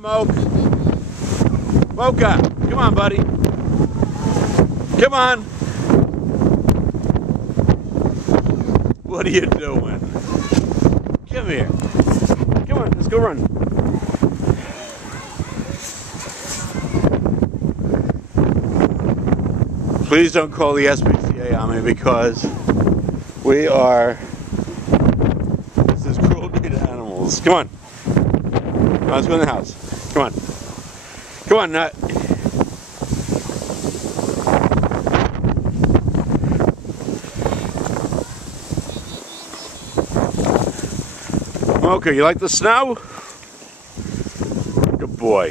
Mocha. Mocha, come on, buddy. Come on. What are you doing? Come here. Come on, let's go run. Please don't call the SPCA on me because this is cruelty to animals. Come on. Come on, let's go in the house. Come on. Come on, Nut. Mocha, you like the snow? Good boy.